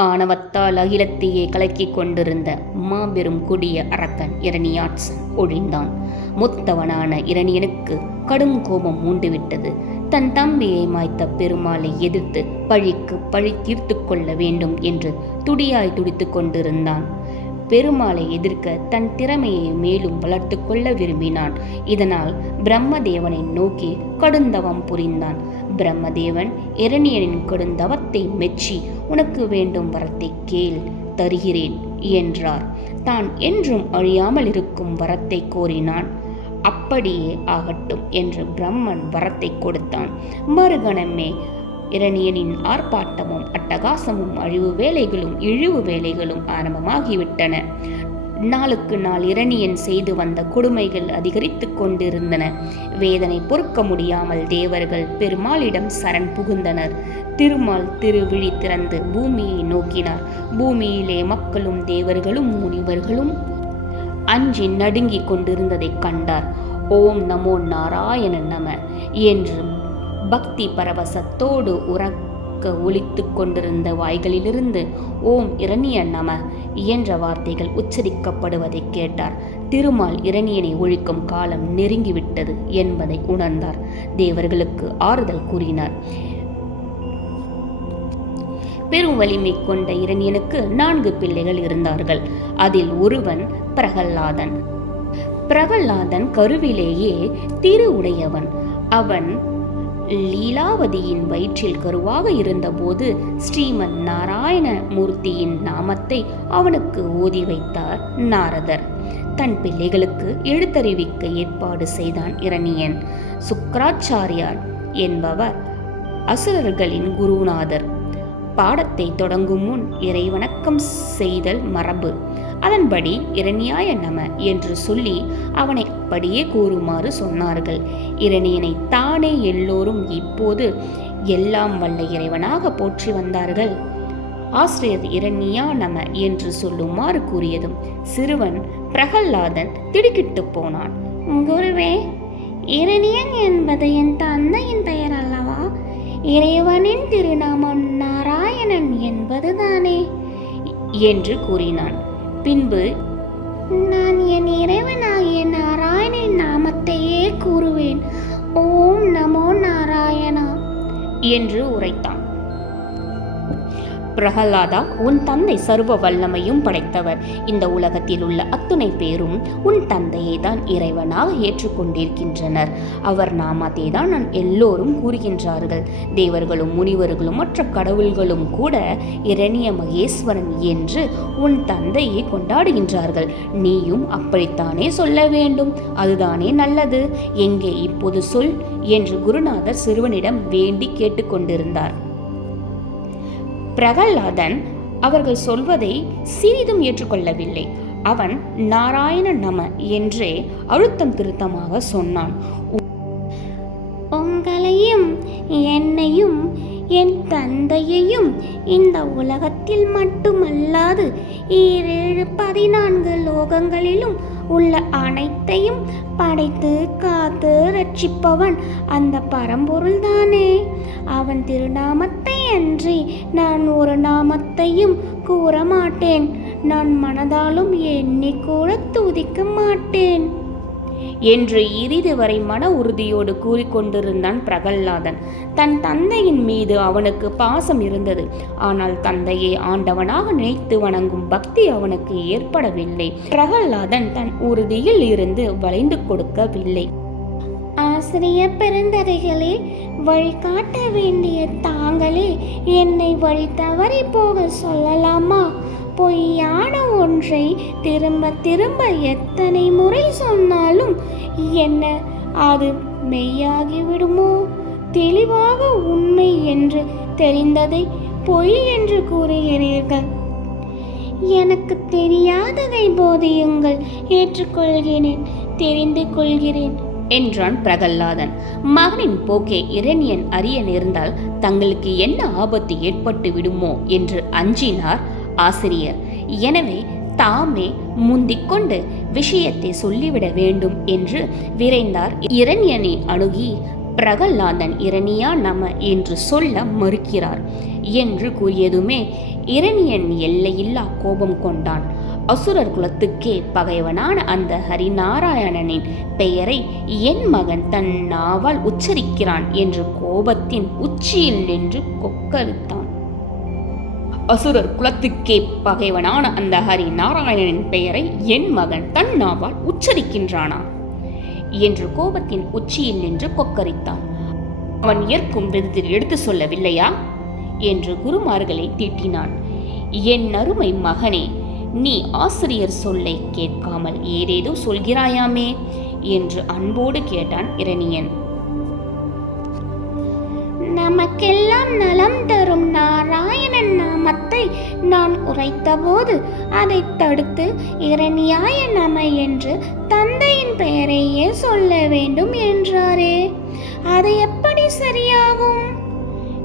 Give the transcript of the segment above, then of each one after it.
ஆணவத்தால் அகிலத்தையே கலக்கிக் கொண்டிருந்த மாபெரும் கொடிய அரக்கன் இரணியாட்சன் ஒழிந்தான். முத்தவனான இரணியனுக்கு கடும் கோபம் மூண்டுவிட்டது. தன் தம்பியை மாய்த்த பெருமாளை எதிர்த்து பழிக்கு பழி தீர்த்து கொள்ள வேண்டும் என்று துடியாய் துடித்துக் கொண்டிருந்தான். பெருமாளை எதிர்க்க தன் திறமையை மேலும் வளர்த்து கொள்ள விரும்பினான். இதனால் பிரம்மதேவனை நோக்கி கடுந்தவம் புரிந்தான். பிரம்மதேவன் இரணியனின் கடுந்தவத்தை மெச்சி உனக்கு வேண்டும் வரத்தை கேள் தருகிறேன் என்றார். தான் என்றும் அழியாமல் இருக்கும் வரத்தை கோரினான். அப்படியே ஆகட்டும் என்று பிரம்மன் வரத்தை கொடுத்தான். மறுகணமே இரணியனின் ஆர்ப்பாட்டமும் அட்டகாசமும் அழிவு வேலைகளும் இழிவு வேலைகளும் ஆரம்பமாகிவிட்டன. நாளுக்கு நாள் இரணியன் செய்து வந்த கொடுமைகள் அதிகரித்து கொண்டிருந்தன. வேதனை பொறுக்க முடியாமல் தேவர்கள் பெருமாளிடம் சரண் புகுந்தனர். திருமால் திருவிழி திறந்து பூமியை நோக்கினார். பூமியிலே மக்களும் தேவர்களும் முனிவர்களும் அஞ்சி நடுங்கிக் கொண்டிருந்ததைக் கண்டார். ஓம் நமோ நாராயண நம. என்று பக்தி பரவசத்தோடு உறக்க ஒலித்துக் கொண்டிருந்த வாய்களிலிருந்து ஓம் இரணிய நம என்ற வார்த்தைகள் உச்சரிக்கப்படுவதை கேட்டார். திருமால் இரணியனை ஒழிக்கும் காலம் நெருங்கிவிட்டது என்பதை உணர்ந்தார். தேவர்களுக்கு ஆறுதல் கூறினார். பெரும் வலிமை கொண்ட இரணியனுக்கு நான்கு பிள்ளைகள் இருந்தார்கள். அதில் ஒருவன் பிரகல்லாதன். பிரகல்லாதன் கருவிலேயே திரு உடையவன். அவன் லீலாவதியின் வயிற்றில் கருவாக இருந்தபோது ஸ்ரீமன் நாராயண மூர்த்தியின் நாமத்தை அவனுக்கு ஓதி வைத்தார் நாரதர். தன் பிள்ளைகளுக்கு எழுத்தறிவிக்க ஏற்பாடு செய்தான் இரணியன். சுக்கராச்சாரியார் என்பவர் அசுரர்களின் குருநாதர். பாடத்தை தொடங்கும் முன் இறைவணக்கம் செய்தல் மரபு. அதன்படி இரணியாய நம என்று சொல்லி அவனை அப்படியே கூறுமாறு சொன்னார்கள். இரணியனை தானே எல்லோரும் இப்போது எல்லாம் வல்ல இறைவனாக போற்றி வந்தார்கள். ஆசிரியர் இரண்யா நம என்று சொல்லுமாறு கூறியதும் சிறுவன் பிரகல்லாதன் திடுக்கிட்டு போனான். குருவே இரணியன் என்பது என் தந்தையின் பெயர் அல்லவா இறைவனின் திருநாமம் நாராயணன் என்பதுதானே? என்று கூறினான். பின்பு நான் என் இறைவனாகிய நாராயணன் நாமத்தையே கூறுவேன். ஓம் நமோ நாராயணா. என்று உரைத்தான். பிரகலாதா உன் தந்தை சர்வ வல்லமையும் படைத்தவர். இந்த உலகத்தில் உள்ள அத்துணை பேரும் உன் தந்தையை தான் இறைவனாக ஏற்றுக்கொண்டிருக்கின்றனர். அவர் நாமத்தை தான் நான் எல்லோரும் கூறுகின்றார்கள். தேவர்களும் முனிவர்களும் மற்ற கடவுள்களும் கூட இரணிய மகேஸ்வரன் என்று உன் தந்தையை கொண்டாடுகின்றார்கள். நீயும் அப்படித்தானே சொல்ல வேண்டும்? அதுதானே நல்லது. எங்கே இப்போது சொல்? என்று குருநாதர் சிறுவனிடம் வேண்டி கேட்டுக்கொண்டிருந்தார் பிரகல்லாதன் அவர்கள் சொல்வதை சிறிதும் ஏற்றுக்கொள்ளவில்லை. அவன் நாராயண நம என்றே அழுத்தம் திருத்தமாக சொன்னான். உங்களையும் என்னையும் என் தந்தையையும் இந்த உலகத்தில் மட்டுமல்லாது ஈரேழு பதினான்கு லோகங்களிலும் உள்ள அனைத்தையும் படைத்து காத்து ரட்சிப்பவன் அந்த பரம்பொருள் தானே அவன் திருநாமத்தை அன்றி நான் ஒரு நாமத்தையும் கூற மாட்டேன் நான் மனதாலும் எண்ணிக்கூட துதிக்க மாட்டேன். என்று இறுதி வரை மன உறுதியோடு கூறிக்கொண்டிருந்தான் பிரகல்லாதன். தன் தந்தையின் மீது அவனுக்கு பாசம் இருந்தது. ஆனால் தந்தையை ஆண்டவனாக நினைத்து வணங்கும் பக்தி அவனுக்கு ஏற்படவில்லை. பிரகல்லாதன் தன் உறுதியில் இருந்து வளைந்து கொடுக்கவில்லை. ஆசிரிய பெருந்தகைகளே வழிகாட்ட வேண்டிய தாங்களே என்னை வழி தவறி போக சொல்லலாமா? பொய்யான ஒன்றை திரும்ப திரும்ப எத்தனை முறை சொன்னாலும் என்ன அது மெய்யாகிவிடுமோ? தெளிவாக உண்மை என்று தெரிந்ததை பொய் என்று கூறுகிறீர்கள். எனக்கு தெரியாததை போதியுங்கள் ஏற்றுக்கொள்கிறேன் தெரிந்து கொள்கிறேன். என்றான் பிரகல்லாதன். மகனின் போக்கே இரணியன் அறிய நேர்ந்தால் தங்களுக்கு என்ன ஆபத்து ஏற்பட்டு விடுமோ என்று அஞ்சினார் ஆசிரியர். எனவே தாமே முந்திக்கொண்டு விஷயத்தை சொல்லிவிட வேண்டும் என்று விரைந்தார். இரண்யனை அணுகி பிரகல்லாதன் இரணியா நம என்று சொல்ல மறுக்கிறார் என்று கூறியதுமே இரணியன் எல்லையில்லா கோபம் கொண்டான். அசுரர் குலத்துக்கே பகைவனான அந்த ஹரிநாராயணனின் பெயரை என் மகன் தன் நாவால் உச்சரிக்கிறான் என்று கோபத்தின் உச்சியில் நின்று கொக்கரித்தான். அசுரர் குலத்துக்கே பகைவனான அந்த ஹரி நாராயணனின் பெயரை என் மகன் தன் நாவால் உச்சரிக்கின்றானா? என்று கோபத்தின் உச்சியில் நின்று கொக்கரித்தான். அவன் ஏற்கும் விதத்தில் எடுத்து சொல்லவில்லையா? என்று குருமார்களை திட்டினான். என் அருமை மகனே நீ ஆசிரியர் சொல்லை கேட்காமல் ஏதேதோ சொல்கிறாயாமே என்று அன்போடு கேட்டான் இரணியன். நமக்கெல்லாம் நலம் தரும் நாராயணன் நாமத்தை நான் உரைத்தபோது அதை தடுத்து இரணியாய நம என்று தந்தையின் பெயரையே சொல்ல வேண்டும் என்றாரே. அது எப்படி சரியாகும்?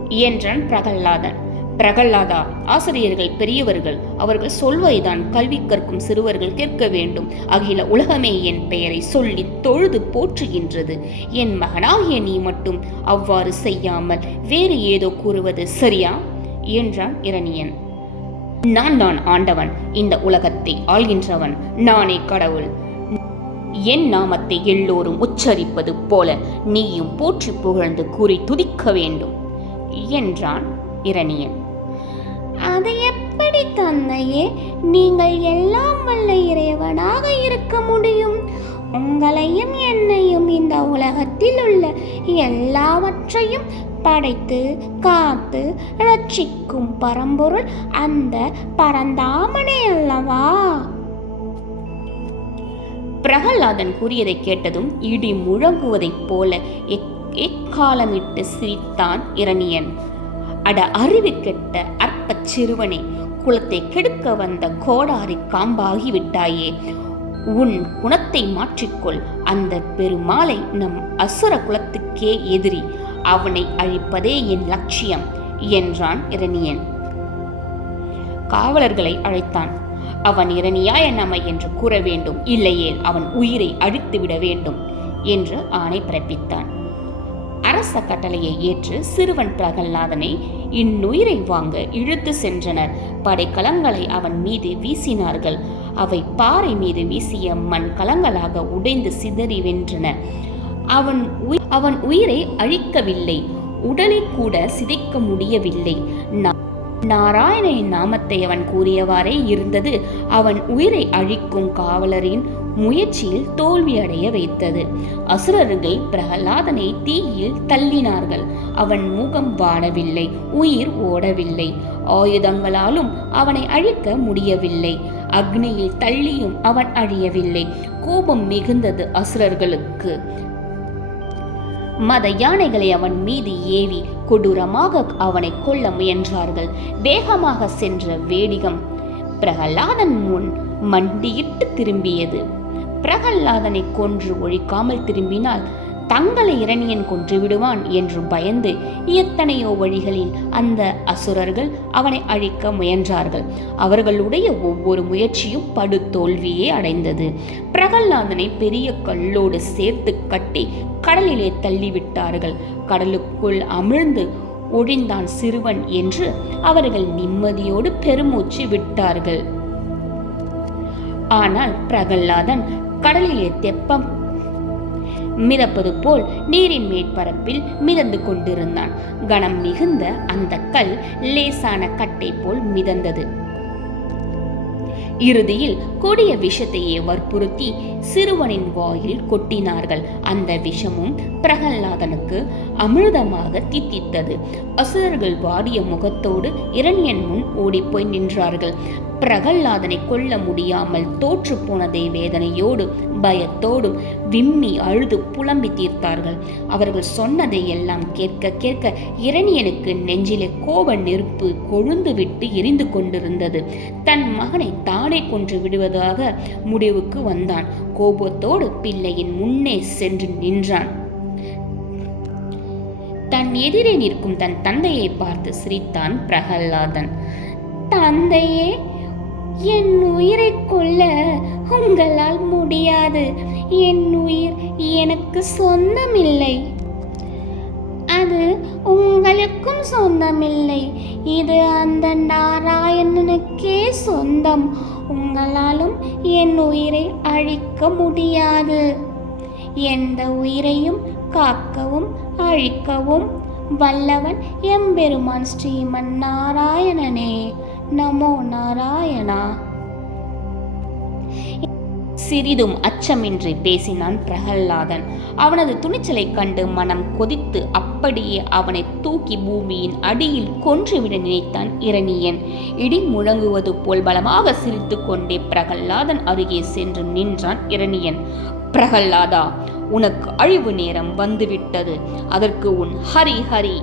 என்றான் பிரகல்லாதன். பிரகல்லாதா ஆசிரியர்கள் பெரியவர்கள் அவர்கள் சொல்வைதான் கல்வி கற்கும் சிறுவர்கள் கேட்க வேண்டும். அகில உலகமே என் பெயரை சொல்லி தொழுது போற்றுகின்றது. என் மகனாகிய நீ மட்டும் அவ்வாறு செய்யாமல் வேறு ஏதோ கூறுவது சரியா? என்றான் இரணியன். நான் தான் ஆண்டவன் இந்த உலகத்தை ஆள்கின்றவன் நானே கடவுள். என் நாமத்தை எல்லோரும் உச்சரிப்பது போல நீயும் போற்றி புகழ்ந்து கூறி துதிக்க வேண்டும் என்றான் இரணியன். அது எப்படி தந்தையே நீங்கள் எல்லாம் வல்ல இறைவனாக இருக்க முடியும்? உங்களையும் என்னையும் இந்த உலகத்தில் உள்ள எல்லாவற்றையும் படைத்து காத்து ரட்சிக்கும் பரம்பொருள் அந்த பரந்தாமனே அல்லவா? பிரகலாதன் கூறியதை கேட்டதும் இடி முழங்குவதைப் போல எக் எக்காலமிட்டு சிரித்தான் இரணியன். அட அறிவு கெட்ட அற்பச் சிறுவனே குலத்தை கெடுக்க வந்த கோடாரி காம்பாகி விட்டாயே உன் குணத்தை மாற்றிக்கொள். அந்த பெருமாளை நம் அசுர குலத்துக்கே எதிரி. அவனை அழிப்பதே என் லட்சியம் என்றான் இரணியன். காவலர்களை அழைத்தான். அவன் இரணியாய நம என்று கூற வேண்டும். இல்லையேல் அவன் உயிரை அழித்துவிட வேண்டும் என்று ஆணை பிறப்பித்தான். அரச கட்டளையை ஏற்று சிறுவன் பிரகல்லாதனை இந்நுயிரை வாங்க இழுத்து சென்றனர். படைக்கலங்களை அவன் மீது வீசினார்கள். அவை பாறை மீது வீசிய மண் கலங்களாக உடைந்து சிதறி வென்றன. அவன் உய்- அவன் உயிரை அழிக்கவில்லை. உடலை கூட சிதைக்க முடியவில்லை. நாராயணனின் நாமத்தை அவன் கூறியவாறே இருந்தது. அவன் உயிரை அழிக்கும் காவலரின் முயற்சியில் தோல்வியடைய வைத்தது. அசுரர்கள் பிரகலாதனை தீயில் தள்ளினார்கள். அவன் முகம் வாடவில்லை உயிர் ஓடவில்லை. ஆயுதங்களாலும் அவனை அழிக்க முடியவில்லை. அக்னியில் தள்ளியும் அவன் அழியவில்லை. கோபம் மிகுந்தது அசுரர்களுக்கு. மத யானைகளை அவன் மீது ஏவி கொடூரமாக அவனை கொல்ல முயன்றார்கள். வேகமாக சென்ற வேடிகம் பிரகலாதன் முன் மண்டியிட்டு திரும்பியது. பிரகல்லாதனை கொன்று ஒழிக்காமல் திரும்பினால் தங்களை இரணியன் கொன்று விடுவான் என்று பயந்து எத்தனையோ வழிகளில் அந்த அசுரர்கள் அவனை அழிக்க முயன்றார்கள். அவர்களுடைய ஒவ்வொரு முயற்சியும் படு தோல்வியே அடைந்தது. பிரகல்லாதனை பெரிய கல்லோடு சேர்த்து கட்டி கடலிலே தள்ளிவிட்டார்கள். கடலுக்குள் அமிழ்ந்து ஒழிந்தான் சிறுவன் என்று அவர்கள் நிம்மதியோடு பெருமூச்சு விட்டார்கள். ஆனால் பிரகல்லாதன் கடலிலே தெப்பம். மிதப்பது போல் நீரின் மேற்பரப்பில் மிதந்து கொண்டிருந்தான். கணம் மிகுந்த அந்த கல் லேசான கட்டை போல் மிதந்தது. இறுதியில் கொடிய விஷத்தையே வற்புறுத்தி சிறுவனின் வாயில் கொட்டினார்கள். அந்த விஷமும் பிரகல்லாதனுக்கு அமிர்தமாக தித்தித்தது. அசுரர்கள் வாடிய முகத்தோடு இரணியன் முன் ஓடிப்போய் நின்றார்கள். பிரகல்லாதனை கொல்ல முடியாமல் தோற்று போனதை வேதனையோடு பயத்தோடும் விம்மி அழுது புலம்பி தீர்த்தார்கள். அவர்கள் சொன்னதை எல்லாம் கேட்க கேட்க இரணியனுக்கு நெஞ்சிலே கோப நெருப்பு கொழுந்து விட்டு எரிந்து கொண்டிருந்தது. தன் மகனை தானே கொன்று விடுவதாக முடிவுக்கு வந்தான். கோபத்தோடு பிள்ளையின் முன்னே சென்று நின்றான். தன் எதிரே நிற்கும் தன் தந்தையை பார்த்து சிரித்தான் பிரகல்லாதன் தந்தையே என் உயிரை கொல்ல உங்களால் முடியாது. என் உயிர் எனக்கு சொந்தமில்லை. அது உங்களுக்கும் சொந்தமில்லை. இது அந்த நாராயணனுக்கே சொந்தம். உங்களாலும் என் உயிரை அழிக்க முடியாது. எந்த உயிரையும் காக்கவும் அழிக்கவும் வல்லவன் எம்பெருமான் ஸ்ரீமன் நாராயணனே. நமோ நாராயணா. சிறிதும் அச்சமின்றி பேசினான் பிரகல்லாதன் அவனது துணிச்சலை கண்டு மனம் கொதித்து அப்படியே அவனை தூக்கி பூமியின் அடியில் கொன்றுவிட நினைத்தான் இரணியன். இடி முழங்குவது போல் பலமாக சிரித்துக்கொண்டே பிரகல்லாதன் அருகே சென்று நின்றான் இரணியன். பிரகல்லாதா உனக்கு அழிவு நேரம் வந்துவிட்டது. அதற்கு உன் ஹரி ஹரி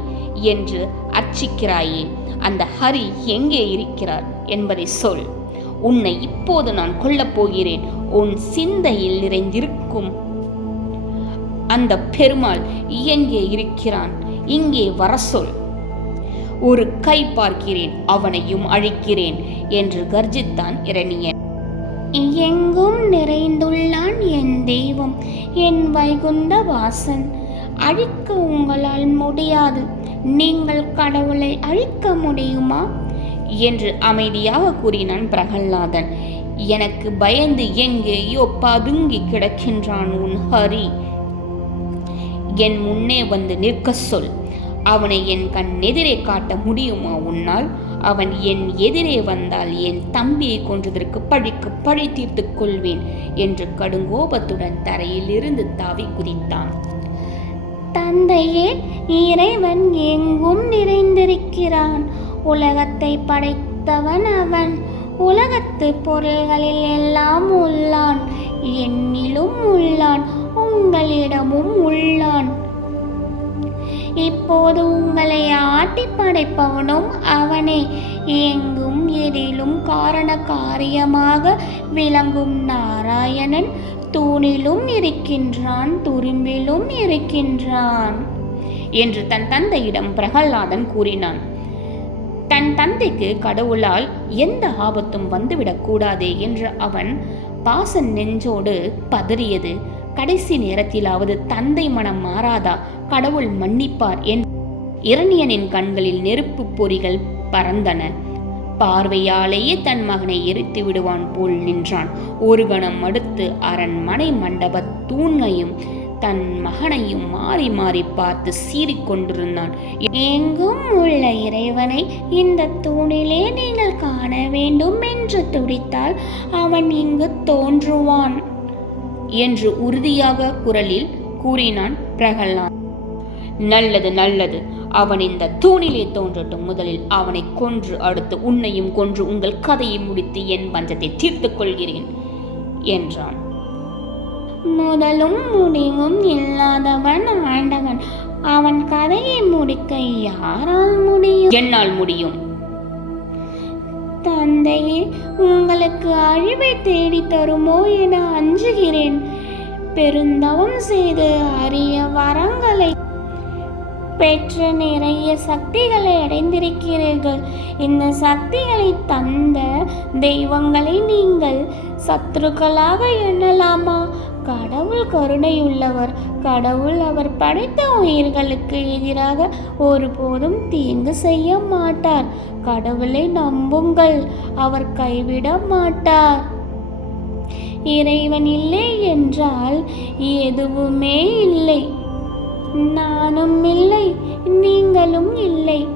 என்று அர்ச்சிக்கிறாயே. அந்த ஹரி எங்கே இருக்கிறார் என்பதை சொல். உன்னை இப்போது நான் கொல்லப் போகிறேன். உன் சிந்தையில் நிறைந்திருக்கும். அந்த பெருமாள் எங்கே இருக்கிறான். இங்கே வர சொல் ஒரு கை பார்க்கிறேன் அவனையும் அழிக்கிறேன் என்று கர்ஜித்தான் இரணியன். எங்கும் நிறைந்துள்ளான் என் தெய்வம் என் வைகுந்த வாசன் அழிக்க உங்களால் முடியாது. நீங்கள் கடவுளை அழிக்க முடியுமா? என்று அமைதியாக கூறினான் பிரகல்லாதன். எனக்கு பயந்து எங்கேயோ பதுங்கி கிடக்கின்றான் உன் ஹரி? என் முன்னே வந்து நிற்க சொல். அவனை என் கண் எதிரே காட்ட முடியுமா உன்னால்? அவன் என் எதிரே வந்தால் என் தம்பியை கொன்றதற்கு பழிக்கு பழி தீர்த்துக் கொள்வேன் என்று கடுங்கோபத்துடன் தரையிலிருந்து தாவி குதித்தான். தந்தையே இறைவன் எங்கும் நிறைந்திருக்கிறான். உலகத்தை படைத்தவன் அவன். உலகத்து பொருள்களில் எல்லாம் உள்ளான். என்னிலும் உள்ளான். உங்களிடமும் உள்ளான். இப்போது உங்களை ஆட்டி படைப்பவனும் அவனே. எங்கும் எதிலும் காரண காரியமாக விளங்கும் நாராயணன் தூணிலும் இருக்கின்றான் துரும்பிலும் இருக்கின்றான். என்று தன் தந்தையிடம் பிரகல்லாதன் கூறினான். தன் தந்தைக்கு கடவுளால் எந்த ஆபத்தும் வந்துவிடக்கூடாதே என்று அவன் பாச நெஞ்சோடு பதறியது. கடைசி நேரத்திலாவது தந்தை மனம் மாறாதா? கடவுள் மன்னிப்பார் என் இரணியனின் கண்களில் நெருப்பு பொறிகள் பறந்தன. பார்வையாலேயே தன் மகனை எரித்து விடுவான் போல் நின்றான். ஒரு கணம் அடுத்து அரண்மனை மண்டப தூண்கையும் தன் மகனையும் மாறி மாறி பார்த்து சீறிக் கொண்டிருந்தான். எங்கும் உள்ள இறைவனை இந்த தூணிலே நீங்கள் காண வேண்டும் என்று துடித்தால் அவன் இங்கு தோன்றுவான் என்று உறுதியாக குரலில் கூறினான் பிரகலாத். நல்லது நல்லது. அவன் இந்த தூணிலே தோன்றட்டும். முதலில் அவனை கொன்று அடுத்து உன்னையும் கொன்று உங்கள் கதையை முடித்து என் பஞ்சத்தை தீர்த்துக் கொள்கிறேன் என்றான். முதலும் முடிவும் இல்லாதவன் ஆண்டவன். அவன் கதையை முடிக்க யாரால் முடியும்? என்னால் முடியும். தந்தையே உங்களுக்கு அழிவை தேடி தருமோ என அஞ்சுகிறேன். பெருந்தவம் செய்து அரிய வரங்களை பெற்ற நிறைய சக்திகளை அடைந்திருக்கிறீர்கள். இந்த சக்திகளை தந்த தெய்வங்களை நீங்கள் சத்துருக்களாக எண்ணலாமா? கடவுள் கருணையுள்ளவர். கடவுள் அவர் படைத்த உயிர்களுக்கு எதிராக ஒருபோதும் தீங்கு செய்ய மாட்டார். கடவுளை நம்புங்கள் அவர் கைவிட மாட்டார். இறைவன் இல்லை என்றால் எதுவுமே இல்லை. நானும் இல்லை நீங்களும் இல்லை.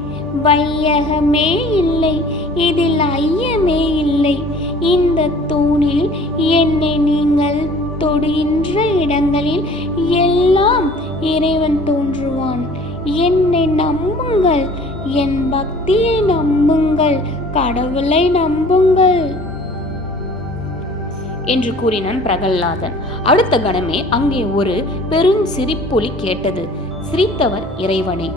வையகமே இல்லை இதில் ஐயமே இல்லை. இந்த தூணில் என்னை நீங்கள் தொடுகின்ற இடங்களில் எல்லாம் இறைவன் தோன்றுவான். என்னை நம்புங்கள் என் பக்தியை நம்புங்கள் கடவுளை நம்புங்கள். என்று கூறினான் பிரகல்லாதன். அடுத்த கணமே அங்கே ஒரு பெரும் சிரிப்பொலி கேட்டது. சிரித்தவர் இறைவனே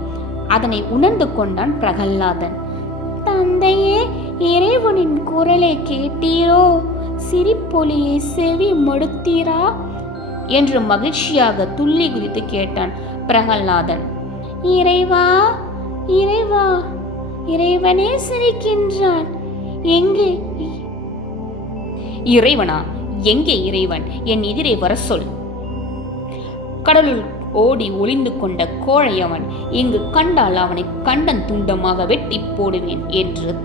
அதனை உணர்ந்து கொண்டான் பிரகல்லாதன். தந்தையே இறைவனின் குரலை கேட்டீரோ? சிரிப்பொலியை செவி மடுத்தீரா? என்று மகிழ்ச்சியாக துள்ளி குதித்து கேட்டான் பிரகல்லாதன் இறைவா இறைவா இறைவனே சிரிக்கின்றான். எங்கே? இறைவனா? எங்கே இறைவன்? என் எதிரே வர சொல் கடலுள் ஓடி ஒளிந்து கொண்ட கோழையவன் இங்கு கண்டால் அவனை கண்டன் துண்டமாக வெட்டி போடுவேன் என்று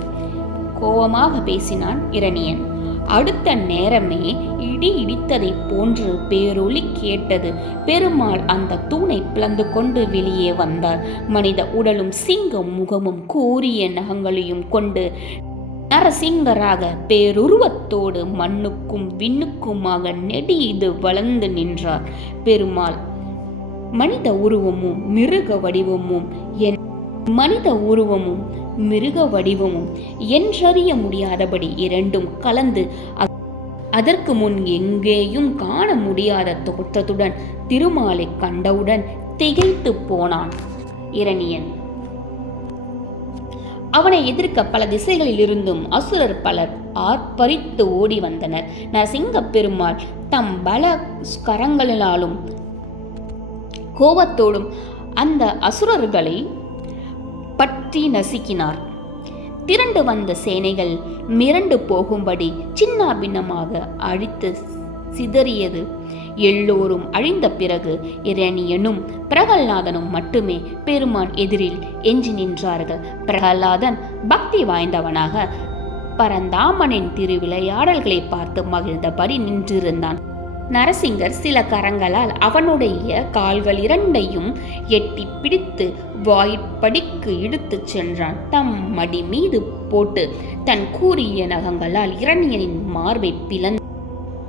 கோபமாக பேசினான் இரணியன். அடுத்த நேரமே இடி இடித்ததைப் போன்று பேரொலி கேட்டது. பெருமாள் அந்த தூணை பிளந்து கொண்டு வெளியே வந்தார். மனித உடலும் சிங்கம் முகமும் கூரிய நகங்களையும் கொண்டு நரசிங்கராக பேருருவத்தோடு மண்ணுக்கும் விண்ணுக்குமாக நெடிது வளர்ந்து நின்றார். பெருமாள் மனித உருவமும் மிருக வடிவமும் என் மனித உருவமும் மிருக வடிவமும் என்றறிய முடியாதபடி இரண்டும் கலந்து அதற்கு முன் எங்கேயும் காண முடியாத தோற்றத்துடன் திருமாலை கண்டவுடன் திகைத்து போனான் இரணியன். அவனை எதிர்க்க பல திசைகளில் இருந்தும் அசுரர் பலர் ஆர்ப்பரித்து ஓடி வந்தனர். நரசிங்க பெருமாள் தம் பல கரங்களினாலும் கோபத்தோடும் அந்த அசுரர்களை பற்றி நசுக்கினார். திரண்டு வந்த சேனைகள் மிரண்டு போகும்படி சின்னாபின்னமாக அழித்து சிதறியது. எல்லோரும் அழிந்த பிறகு இரணியனும் பிரகல்லாதனும் மட்டுமே பெருமான் எதிரில் எஞ்சி நின்றார்கள். பிரகல்லாதன் பக்தி வாய்ந்தவனாக பரந்தாமனின் திருவிளையாடல்களை பார்த்து மகிழ்ந்தபடி நின்றிருந்தான். நரசிங்கர் சில கரங்களால் அவனுடைய கால்கள் இரண்டையும் எட்டி பிடித்து வாய்ப்படிக்கு இழுத்துச் சென்றான். தம் மடி மீது போட்டு தன் கூறிய நகங்களால் இரணியனின் மார்பை பிளந்து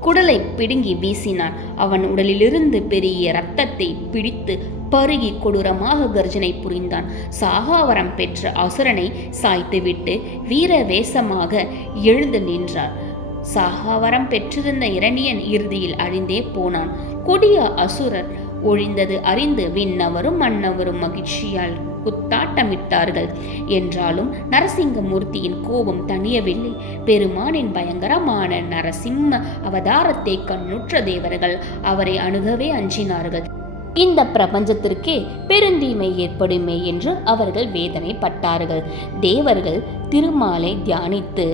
குடலை பிடுங்கி வீசினான். அவன் உடலிலிருந்து பெரிய இரத்தத்தை பிடித்து பருகி கொடூரமாக கர்ஜனை புரிந்தான். சாகாவரம் பெற்ற அசுரனை சாய்த்துவிட்டு வீர வேஷமாக எழுந்து நின்றார் சாகாவரம் பெற்றிருந்த இரணியன் இறுதியில் அழிந்தே போனான். கொடிய அசுரர் ஒழிந்தது அறிந்து விண்ணவரும் மன்னவரும் மகிழ்ச்சியால் குத்தாட்டமிட்டார்கள். என்றாலும் நரசிங்கமூர்த்தியின் கோபம் தணியவில்லை. பெருமானின் பயங்கரமான நரசிம்ம அவதாரத்தை கண்ணுற்ற தேவர்கள் அவரை அணுகவே அஞ்சினார்கள். இந்த பிரபஞ்சத்திற்கே பெருந்தீமை ஏற்படுமே என்று அவர்கள் வேதனைப்பட்டார்கள். தேவர்கள் திருமாலை தியானித்து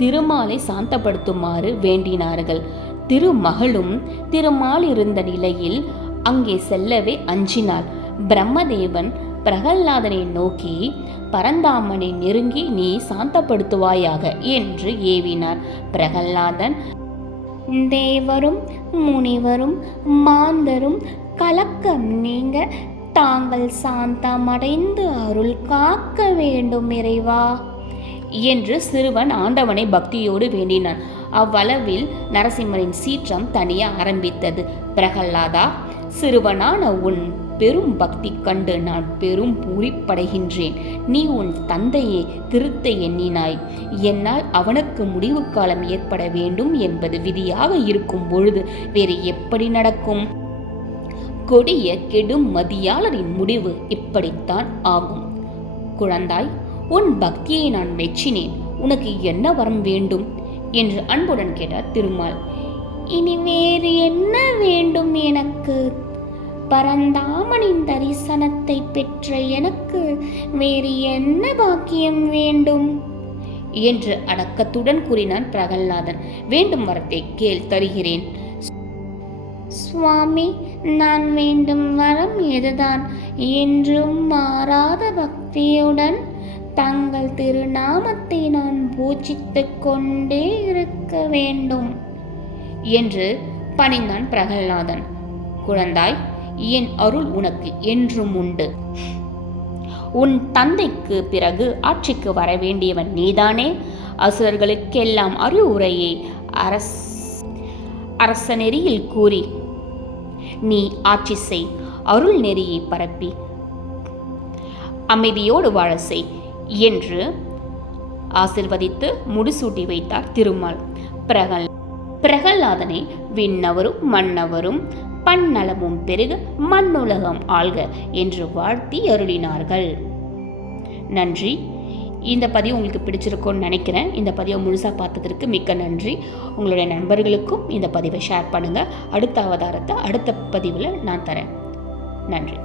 திருமாலை சாந்தப்படுத்துமாறு வேண்டினார்கள். திருமகளும் திருமால் இருந்த நிலையில் அங்கே செல்லவே அஞ்சினாள். பிரம்மதேவன் பிரகல்லாதனை நோக்கி பரந்தாமனை நெருங்கி நீ சாந்தப்படுத்துவாயாக என்று ஏவினார். பிரகல்லாதன் தேவரும் முனிவரும் மாந்தரும் கலக்கம் நீங்க. தாங்கள் சாந்தமடைந்து அருள் காக்க வேண்டும் இறைவா. என்று சிறுவன் ஆண்டவனை பக்தியோடு வேண்டினான். அவ்வளவில் நரசிம்மரின் சீற்றம் தனிய ஆரம்பித்தது. பிரகல்லாதா சிறுவனான உன் பெரும் பக்தி கண்டு நான் பெரும் பூரிப்படைகின்றேன். நீ உன் தந்தையை திருத்த எண்ணினாய். என்னால் அவனுக்கு முடிவு காலம் ஏற்பட வேண்டும் என்பது விதியாக இருக்கும் பொழுது வேறு எப்படி நடக்கும்? கொடிய கெடும் மதியாளரின் முடிவு இப்படித்தான் ஆகும். குழந்தாய் உன் பக்தியை நான் மெச்சினேன். உனக்கு என்ன வரம் வேண்டும்? என்று அன்புடன் கேட்டார் திருமால். இனி வேறு என்ன வேண்டும் எனக்கு? பரந்தாமனின் தரிசனத்தை பெற்ற எனக்கு வேறு என்ன பாக்கியம் வேண்டும்? என்று அடக்கத்துடன் கூறினான் பிரகல்லாதன் வேண்டும் வரத்தை கேள் தருகிறேன். சுவாமி நான் வேண்டும் வரம் இதுதான் என்றும் மாறாத பக்தியுடன் தங்கள் திருநாமத்தை நான் பூஜித்துக் கொண்டே இருக்க வேண்டும் என்று பணிந்தான் பிரகல்லாதன் குழந்தாய் என் அருள் உனக்கு என்றும் உண்டு. உன் தந்தைக்கு பிறகு ஆட்சிக்கு வர வேண்டியவன் நீதானே? அசுரர்களுக்கெல்லாம் அறிவுரையை அரஸ் அரச நெறியில் கூறி நீ ஆட்சி செய் அருள் நெறியை பரப்பி. அமைதியோடு வாழ செய் என்று ஆசிர்வதித்து முடிசூட்டி வைத்தார் திருமால். பிரகல் பிரகல்லாதனை விண்ணவரும் மன்னவரும் பன்னலமும் பெருக மண்ணுலகம் ஆள்க என்று வாழ்த்தி அருளினார்கள். நன்றி. இந்த பதிவு உங்களுக்கு பிடிச்சிருக்கும்னு நினைக்கிறேன். இந்த பதிவை முழுசாக பார்த்ததற்கு மிக்க நன்றி. உங்களுடைய நண்பர்களுக்கும் இந்த பதிவை ஷேர் பண்ணுங்கள் அடுத்த அவதாரத்தை அடுத்த பதிவில் நான் தரேன். நன்றி.